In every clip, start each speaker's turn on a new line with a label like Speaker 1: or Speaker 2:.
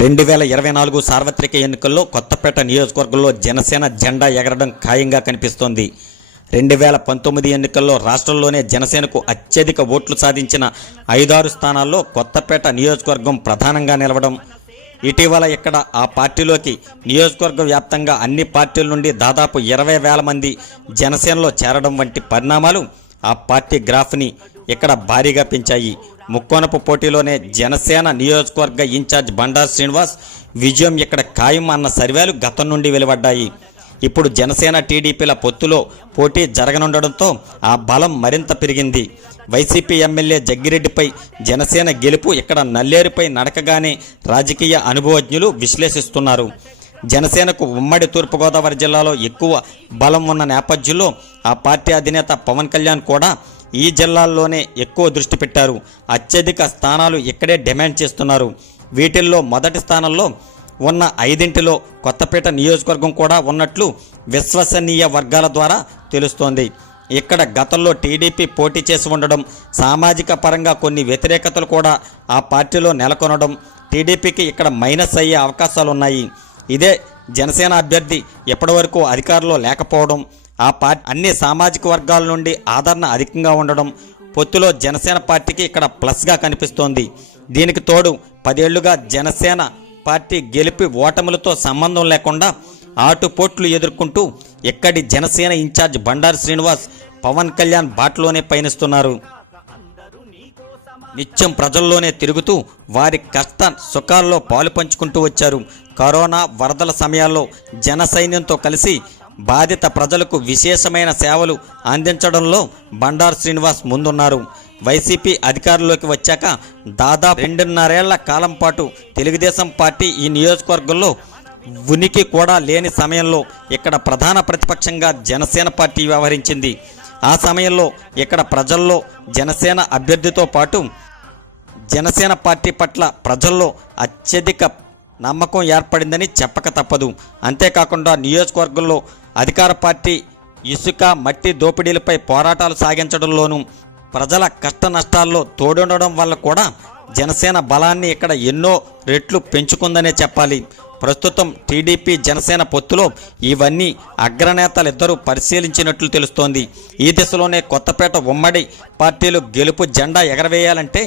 Speaker 1: రెండు వేల ఇరవై నాలుగు సార్వత్రిక ఎన్నికల్లో కొత్తపేట నియోజకవర్గంలో జనసేన జెండా ఎగరడం ఖాయంగా కనిపిస్తోంది. రెండు వేల పంతొమ్మిది ఎన్నికల్లో రాష్ట్రంలోనే జనసేనకు అత్యధిక ఓట్లు సాధించిన ఐదారు స్థానాల్లో కొత్తపేట నియోజకవర్గం ప్రధానంగా నిలవడం. ఇటీవల ఇక్కడ ఆ పార్టీలోకి నియోజకవర్గ వ్యాప్తంగా అన్ని పార్టీల నుండి దాదాపు ఇరవై వేల మంది జనసేనలో చేరడం వంటి పరిణామాలు ఆ పార్టీ గ్రాఫ్ని ఇక్కడ భారీగా పెంచాయి. ముక్కోనపు పోటీలోనే జనసేన నియోజకవర్గ ఇన్ఛార్జ్ బండారు శ్రీనివాస్ విజయం ఇక్కడ ఖాయం అన్న సర్వేలు గతం నుండి వెలువడ్డాయి. ఇప్పుడు జనసేన టీడీపీల పొత్తులో పోటీ జరగనుండడంతో ఆ బలం మరింత పెరిగింది. వైసీపీ ఎమ్మెల్యే జగ్గిరెడ్డిపై జనసేన గెలుపు ఇక్కడ నల్లేరుపై నడకగానే రాజకీయ అనుభవజ్ఞులు విశ్లేషిస్తున్నారు. జనసేనకు ఉమ్మడి తూర్పుగోదావరి జిల్లాలో ఎక్కువ బలం ఉన్న నేపథ్యంలో ఆ పార్టీ అధినేత పవన్ కళ్యాణ్ కూడా ఈ జిల్లాల్లోనే ఎక్కువ దృష్టి పెట్టారు. అత్యధిక స్థానాలు ఇక్కడే డిమాండ్ చేస్తున్నారు. వీటిల్లో మొదటి స్థానంలో ఉన్న ఐదింటిలో కొత్తపేట నియోజకవర్గం కూడా ఉన్నట్లు విశ్వసనీయ వర్గాల ద్వారా తెలుస్తోంది. ఇక్కడ గతంలో టీడీపీ పోటీ చేసి ఉండడం సామాజిక పరంగా కొన్ని వ్యతిరేకతలు కూడా ఆ పార్టీలో నెలకొనడం టీడీపీకి ఇక్కడ మైనస్ అయ్యే అవకాశాలు ఉన్నాయి ఇదే జనసేన అభ్యర్థి ఎప్పటివరకు అధికారంలో లేకపోవడం ఆ పార్టీ అన్ని సామాజిక వర్గాల నుండి ఆదరణ అధికంగా ఉండడం పొత్తులో జనసేన పార్టీకి ఇక్కడ ప్లస్గా కనిపిస్తోంది. దీనికి తోడు పదేళ్ళుగా జనసేన పార్టీ గెలిపి ఓటములతో సంబంధం లేకుండా ఆటుపోట్లు ఎదుర్కొంటూ ఎక్కడి జనసేన ఇన్ఛార్జ్ బండారు శ్రీనివాస్ పవన్ కళ్యాణ్ బాటలోనే పయనిస్తున్నారు. నిత్యం ప్రజల్లోనే తిరుగుతూ వారి కష్ట సుఖాల్లో పాలు పంచుకుంటూ వచ్చారు. కరోనా వరదల సమయాల్లో జన సైన్యంతో కలిసి బాధిత ప్రజలకు విశేషమైన సేవలు అందించడంలో బండారు శ్రీనివాస్ ముందున్నారు. వైసీపీ అధికారంలోకి వచ్చాక దాదాపు రెండున్నరేళ్ళ కాలం పాటు తెలుగుదేశం పార్టీ ఈ నియోజకవర్గంలో ఉనికి కూడా లేని సమయంలో ఇక్కడ ప్రధాన ప్రతిపక్షంగా జనసేన పార్టీ వ్యవహరించింది. ఆ సమయంలో ఇక్కడ ప్రజల్లో జనసేన అభ్యర్థితో పాటు జనసేన పార్టీ పట్ల ప్రజల్లో అత్యధిక నమ్మకం ఏర్పడిందని చెప్పక తప్పదు. అంతేకాకుండా నియోజకవర్గంలో అధికార పార్టీ ఇసుక మట్టి దోపిడీలపై పోరాటాలు సాగించడంలోనూ ప్రజల కష్ట నష్టాల్లో తోడుండడం వల్ల కూడా జనసేన బలాన్ని ఇక్కడ ఎన్నో రెట్లు పెంచుకుందనే చెప్పాలి. ప్రస్తుతం టీడీపీ జనసేన పొత్తులో ఇవన్నీ అగ్రనేతలిద్దరూ పరిశీలించినట్లు తెలుస్తోంది. ఈ దిశలోనే కొత్తపేట ఉమ్మడి పార్టీలు గెలుపు జెండా ఎగరవేయాలంటే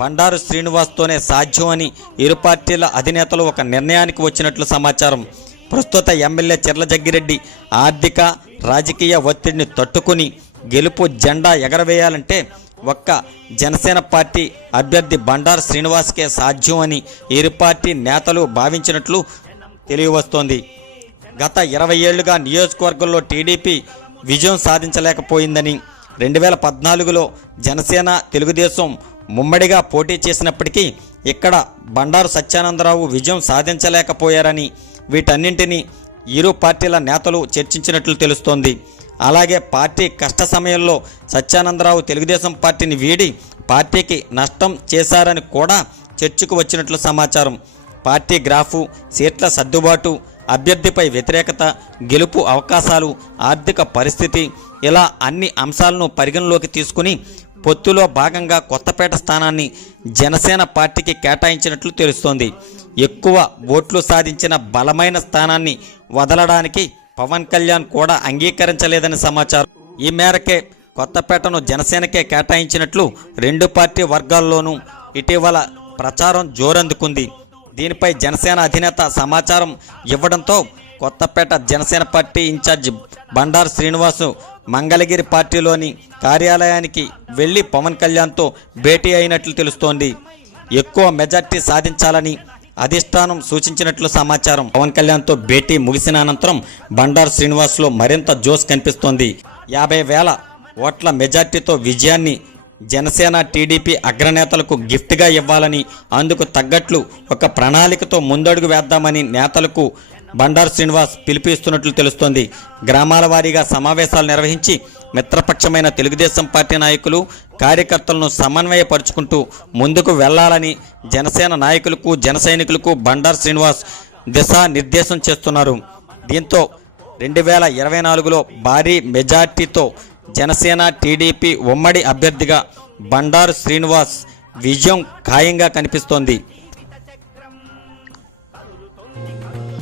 Speaker 1: బండారు శ్రీనివాస్తోనే సాధ్యం అని ఇరు పార్టీల అధినేతలు ఒక నిర్ణయానికి వచ్చినట్లు సమాచారం. ప్రస్తుత ఎమ్మెల్యే చెర్ల జగ్గిరెడ్డి ఆర్థిక రాజకీయ ఒత్తిడిని తట్టుకుని గెలుపు జెండా ఎగరవేయాలంటే ఒక్క జనసేన పార్టీ అభ్యర్థి బండారు శ్రీనివాస్కే సాధ్యం అని ఇరు పార్టీ నేతలు భావించినట్లు తెలియవస్తోంది. గత ఇరవై ఏళ్ళుగా నియోజకవర్గంలో టీడీపీ విజయం సాధించలేకపోయిందని రెండు వేల పద్నాలుగులో జనసేన తెలుగుదేశం ముమ్మడిగా పోటీ చేసినప్పటికీ ఇక్కడ బండారు సత్యానందరావు విజయం సాధించలేకపోయారని వీటన్నింటినీ ఇరు పార్టీల నేతలు చర్చించినట్లు తెలుస్తోంది. అలాగే పార్టీ కష్ట సమయంలో సత్యానందరావు తెలుగుదేశం పార్టీని వీడి పార్టీకి నష్టం చేశారని కూడా చర్చకు వచ్చినట్లు సమాచారం. పార్టీ గ్రాఫు సీట్ల సర్దుబాటు అభ్యర్థిపై వ్యతిరేకత గెలుపు అవకాశాలు ఆర్థిక పరిస్థితి ఇలా అన్ని అంశాలను పరిగణలోకి తీసుకుని పొత్తులో భాగంగా కొత్తపేట స్థానాన్ని జనసేన పార్టీకి కేటాయించినట్లు తెలుస్తోంది. ఎక్కువ ఓట్లు సాధించిన బలమైన స్థానాన్ని వదలడానికి పవన్ కళ్యాణ్ కూడా అంగీకరించలేదని సమాచారం. ఈ మేరకే కొత్తపేటను జనసేనకే కేటాయించినట్లు రెండు పార్టీ వర్గాల్లోనూ ఇటీవల ప్రచారం జోరందుకుంది. దీనిపై జనసేన అధినేత సమాచారం ఇవ్వడంతో కొత్తపేట జనసేన పార్టీ ఇన్ఛార్జ్ బండారు శ్రీనివాసు మంగళగిరి పార్టీలోని కార్యాలయానికి వెళ్ళి పవన్ కళ్యాణ్తో భేటీ అయినట్లు తెలుస్తోంది. ఎక్కువ మెజార్టీ సాధించాలని అధిష్టానం సూచించినట్లు సమాచారం. పవన్ కళ్యాణ్తో భేటీ ముగిసిన అనంతరం బండారు శ్రీనివాస్లో మరింత జోష్ కనిపిస్తోంది. యాభై వేల ఓట్ల మెజార్టీతో విజయాన్ని జనసేన టీడీపీ అగ్రనేతలకు గిఫ్ట్గా ఇవ్వాలని అందుకు తగ్గట్లు ఒక ప్రణాళికతో ముందడుగు వేద్దామని నేతలకు బండారు శ్రీనివాస్ పిలిపిస్తున్నట్లు తెలుస్తోంది. గ్రామాల వారీగా సమావేశాలు నిర్వహించి మిత్రపక్షమైన తెలుగుదేశం పార్టీ నాయకులు కార్యకర్తలను సమన్వయపరుచుకుంటూ ముందుకు వెళ్ళాలని జనసేన నాయకులకు జన సైనికులకు బండారు శ్రీనివాస్ దిశానిర్దేశం చేస్తున్నారు. దీంతో రెండు వేల ఇరవై నాలుగులో భారీ మెజార్టీతో జనసేన టీడీపీ ఉమ్మడి అభ్యర్థిగా బండారు శ్రీనివాస్ విజయం ఖాయంగా కనిపిస్తోంది.